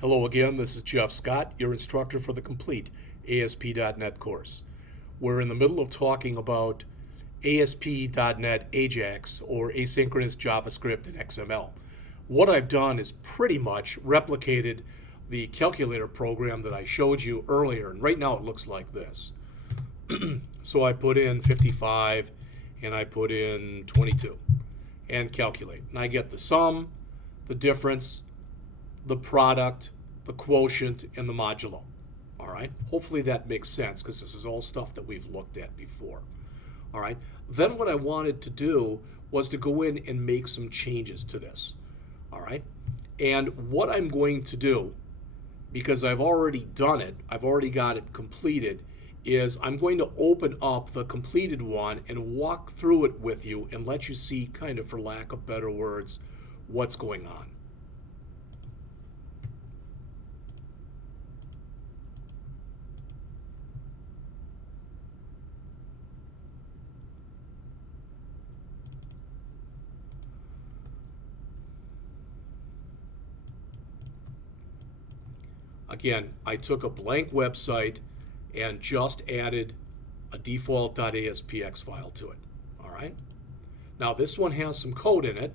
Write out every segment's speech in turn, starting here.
Hello again, this is Jeff Scott, your instructor for the complete ASP.NET course. We're in the middle of talking about ASP.NET AJAX, or asynchronous JavaScript and XML. What I've done is pretty much replicated the calculator program that I showed you earlier, and right now it looks like this. So I put in 55 and I put in 22 and calculate, and I get the sum, the difference, the product, the quotient, and the modulo. All right, hopefully that makes sense because this is all stuff that we've looked at before. All right, then what I wanted to do was to go in and make some changes to this. All right, and what I'm going to do, because I've already done it, I've already got it completed, is I'm going to open up the completed one and walk through it with you and let you see, kind of for lack of better words, what's going on. Again, I took a blank website and just added a default.aspx file to it. All right. Now this one has some code in it.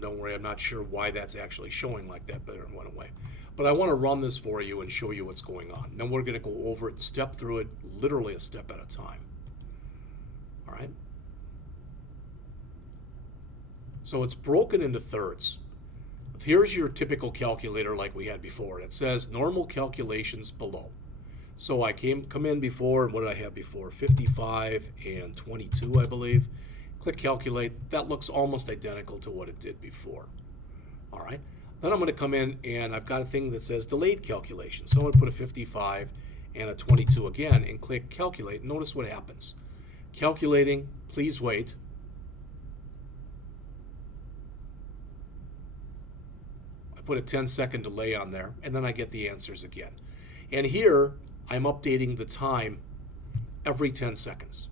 Don't worry, I'm not sure why that's actually showing like that, but it went away. But I want to run this for you and show you what's going on. Then we're going to go over it, step through it, literally a step at a time. All right. So it's broken into thirds. Here's your typical calculator like we had before. It says normal calculations below. So I come in before, and what did I have before? 55 and 22, I believe. Click calculate. That looks almost identical to what it did before. All right. Then I'm going to come in and I've got a thing that says delayed calculation. So I'm going to put a 55 and a 22 again and click calculate. Notice what happens. Calculating, please wait. Put a 10-second delay on there, and then I get the answers again. And here, I'm updating the time every 10 seconds.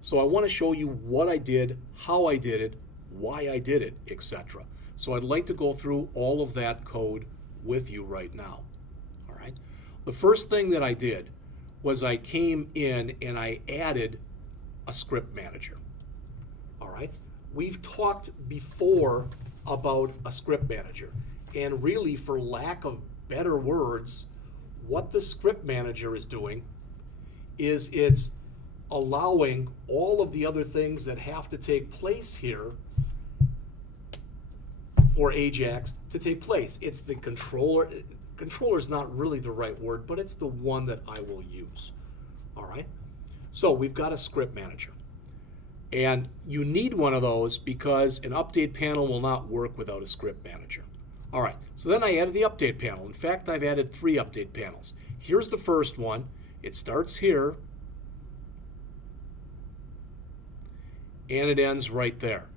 So I want to show you what I did, how I did it, why I did it, etc. So I'd like to go through all of that code with you right now. All right. The first thing that I did was I came in and I added a script manager. All right. We've talked before about a script manager. And really, for lack of better words, what the script manager is doing is it's allowing all of the other things that have to take place here for AJAX to take place. It's the controller. Controller is not really the right word, but it's the one that I will use. All right? So we've got a script manager. And you need one of those because an update panel will not work without a script manager. All right, so then I added the update panel. In fact, I've added 3 update panels. Here's the first one. It starts here, and it ends right there.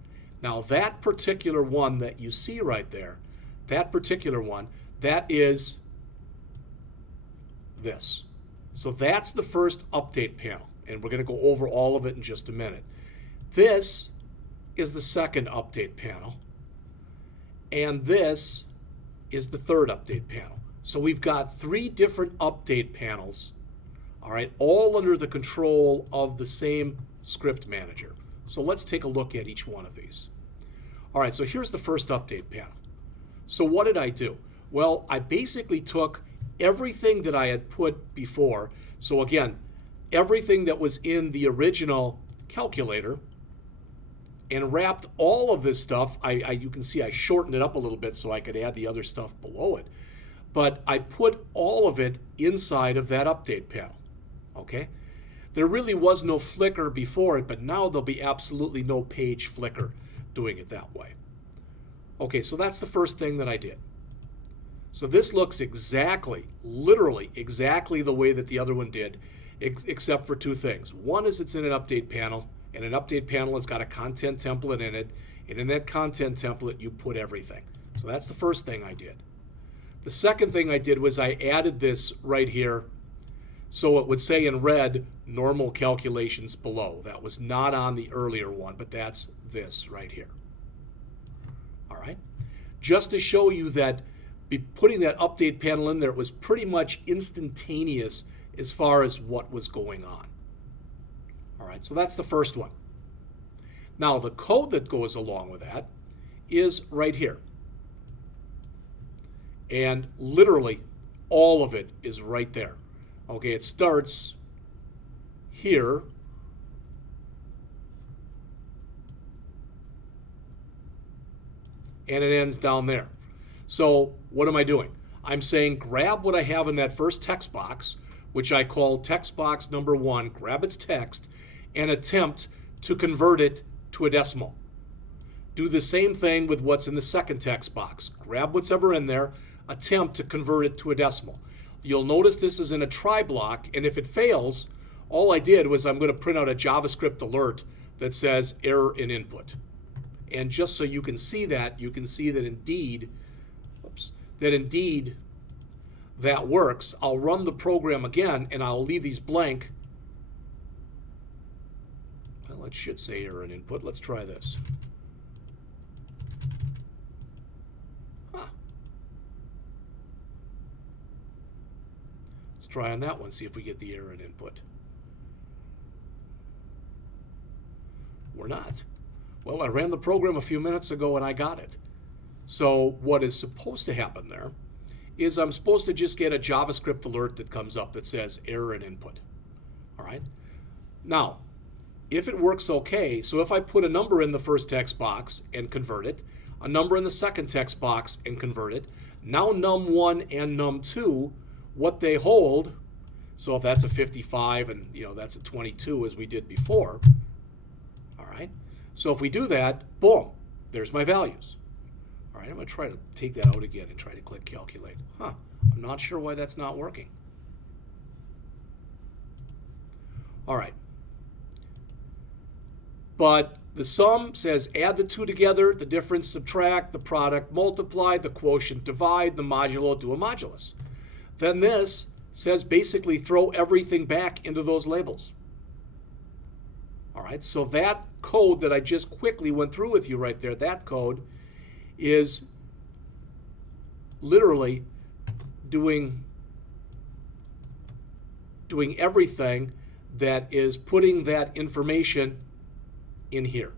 Now, that particular one that you see right there, that particular one, that is this. So that's the first update panel, and we're going to go over all of it in just a minute. This is the second update panel. And this is the third update panel. So we've got 3 different update panels, all right, all under the control of the same script manager. So let's take a look at each one of these. All right, so here's the first update panel. So what did I do? Well, I basically took everything that I had put before. So again, everything that was in the original calculator, and wrapped all of this stuff. You can see I shortened it up a little bit so I could add the other stuff below it. But I put all of it inside of that update panel. Okay? There really was no flicker before it, but now there'll be absolutely no page flicker doing it that way. Okay, so that's the first thing that I did. So this looks exactly, literally exactly the way that the other one did, except for 2 things. One is it's in an update panel. And an update panel has got a content template in it, and in that content template you put everything. So that's the first thing I did. The second thing I did was I added this right here so it would say in red normal calculations below. That was not on the earlier one, but that's this right here. All right. just to show you that putting that update panel in there, it was pretty much instantaneous as far as what was going on. All right, so that's the first one. Now, the code that goes along with that is right here. And literally, all of it is right there. Okay, it starts here. And it ends down there. So what am I doing? I'm saying grab what I have in that first text box, which I call text box number 1, grab its text, and attempt to convert it to a decimal. Do the same thing with what's in the second text box. Grab what's ever in there, attempt to convert it to a decimal. You'll notice this is in a try block, and if it fails, all I did was I'm going to print out a JavaScript alert that says error in input. And just so you can see that, you can see that indeed, that works. I'll run the program again, and I'll leave these blank. Well, it should say error in input. Let's try this. Let's try on that one, see if we get the error in input. We're not. Well, I ran the program a few minutes ago and I got it. So what is supposed to happen there is I'm supposed to just get a JavaScript alert that comes up that says error in input. All right. Now, if it works okay, so if I put a number in the first text box and convert it, a number in the second text box and convert it, now num1 and num2, what they hold, so if that's a 55 and that's a 22 as we did before, all right. So if we do that, boom, there's my values. All right, I'm going to try to take that out again and try to click calculate. I'm not sure why that's not working. All right. But the sum says add the two together, the difference subtract, the product multiply, the quotient divide, the modulo do a modulus. Then this says basically throw everything back into those labels. All right, so that code that I just quickly went through with you right there, that code is literally doing everything that is putting that information in here.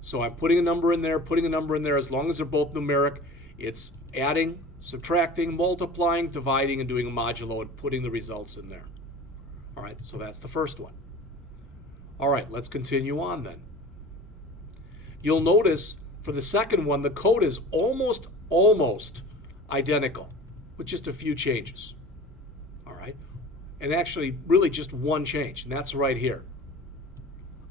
So I'm putting a number in there, putting a number in there. As long as they're both numeric, it's adding, subtracting, multiplying, dividing, and doing a modulo and putting the results in there. All right, so that's the first one. All right, let's continue on then. You'll notice for the second one, the code is almost identical with just a few changes. All right, and actually really just one change, and that's right here.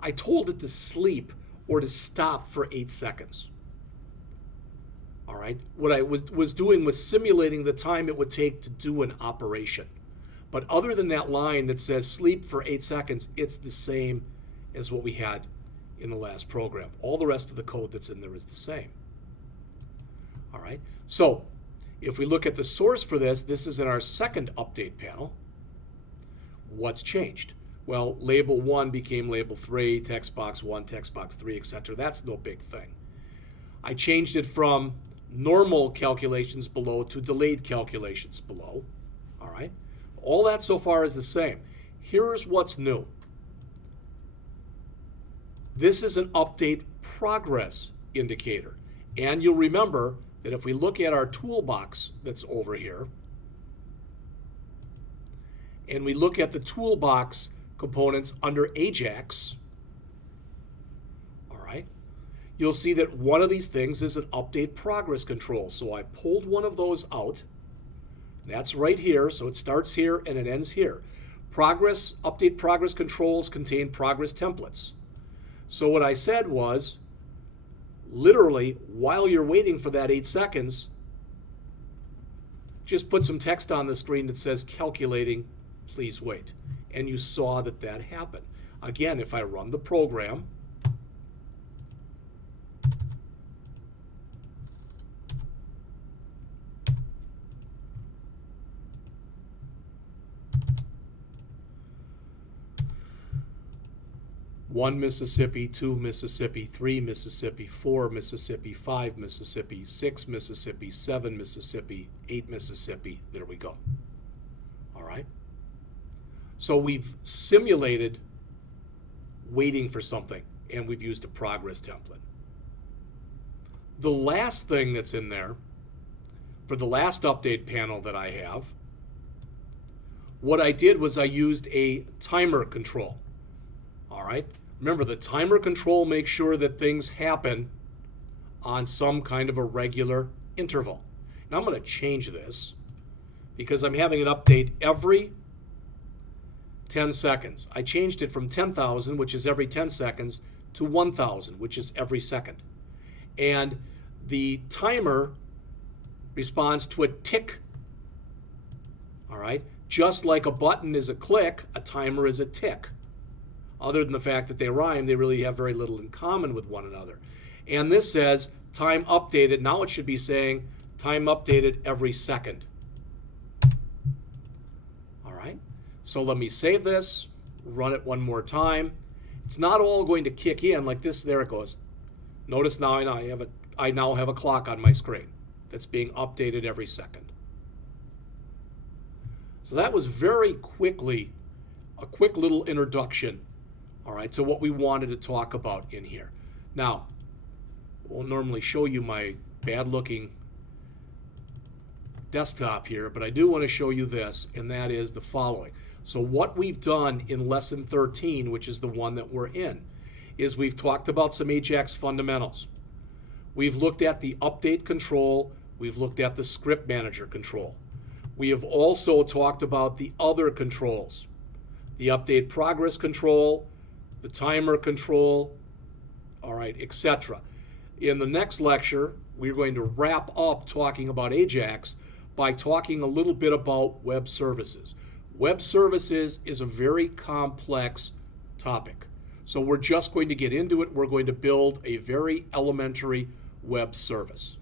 I told it to sleep or to stop for 8 seconds. All right, what I was doing was simulating the time it would take to do an operation. But other than that line that says sleep for 8 seconds, it's the same as what we had in the last program. All the rest of the code that's in there is the same. All right, so if we look at the source for this, this is in our second update panel. What's changed? Well, label 1 became label 3, text box 1, text box 3, etc. That's no big thing. I changed it from normal calculations below to delayed calculations below. All right, all that so far is the same. Here's what's new. This is an update progress indicator. And you'll remember that if we look at our toolbox that's over here, and we look at the toolbox components under AJAX, all right, you'll see that one of these things is an update progress control. So I pulled one of those out. That's right here. So it starts here and it ends here. Update progress controls contain progress templates. So what I said was, literally, while you're waiting for that 8 seconds, just put some text on the screen that says calculating, please wait. And you saw that that happened. Again, if I run the program, 1 Mississippi, 2 Mississippi, 3 Mississippi, 4 Mississippi, 5 Mississippi, 6 Mississippi, 7 Mississippi, 8 Mississippi. There we go. All right? So we've simulated waiting for something, and we've used a progress template. The last thing that's in there, for the last update panel that I have, what I did was I used a timer control. All right? Remember, the timer control makes sure that things happen on some kind of a regular interval. Now I'm going to change this because I'm having it update every 10 seconds. I changed it from 10,000, which is every 10 seconds, to 1,000, which is every second. And the timer responds to a tick. All right? Just like a button is a click, a timer is a tick. Other than the fact that they rhyme, they really have very little in common with one another. And this says time updated. Now it should be saying time updated every second. All right? So let me save this, run it one more time. It's not all going to kick in like this. There it goes. Notice now I now have a clock on my screen that's being updated every second. So that was very quickly a quick little introduction, all right, to what we wanted to talk about in here. Now, I won't normally show you my bad-looking desktop here, but I do want to show you this, and that is the following. So what we've done in Lesson 13, which is the one that we're in, is we've talked about some AJAX fundamentals. We've looked at the update control. We've looked at the script manager control. We have also talked about the other controls, the update progress control, the timer control, all right, etc. In the next lecture, we're going to wrap up talking about AJAX by talking a little bit about web services. Web services is a very complex topic. So we're just going to get into it. We're going to build a very elementary web service.